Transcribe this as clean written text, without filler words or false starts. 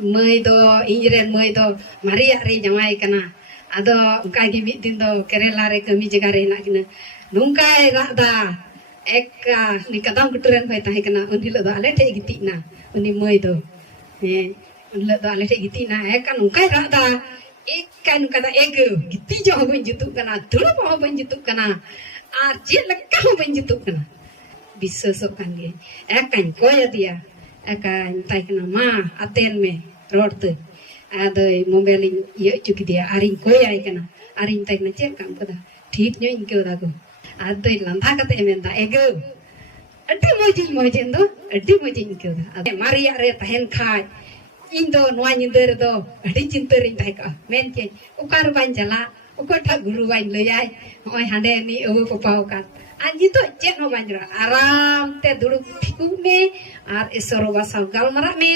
Mei do injren mei do Maria re jamai kana ado ukai gi mid din do Kerala re kami jaga re nak kena nungkai rak da eka ni kadam kuturan pai tahi kana unhilo do ale te giti na uni mei do unhilo do ale te giti na eka nungkai rak da eka nungkai da ego giti jo ban jutu kana dulu ho ban jutu kana ar je lekka ho ban jutu kana bisa sok kan ge eka koya dia akan tay kena ma aten me rote ada mobilin ye cuki dia aring koyai kana aring tay na cek kam kada ठीक nyo ingke da ko ada lantha kate menda ego adi mojin do adi mojin ingke da ade maria re tahen khai indo noa nyinder do adi cinterin tay ka men ke ukar ban jala ukar tha guru ban leyai oi hande ni awu papau kan anji to cek no banjra aram te duduk thiku me ar esoro basal gal marak me